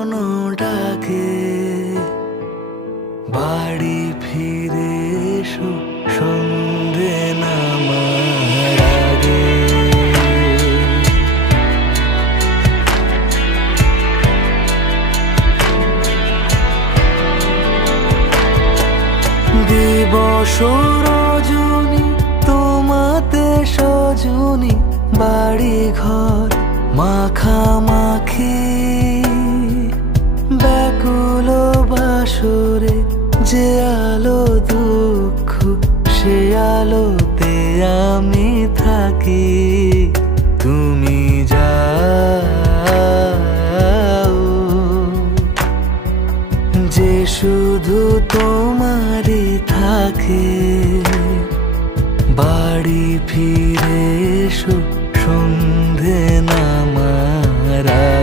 এখনো ডাকে, বাড়ি ফিরে এসো সন্ধে নামার আগে। দিবস রজনী তোমাতে সজনী, বাড়ি ঘর মাখামাখি, ব্যাকুল বাসরে যে আলো দুঃখ সে আলোতে আমি থাকি। তুমি যাও যে শুধু তোমারই থাকে, বাড়ি ফিরে এসো সন্ধে নামার আগে।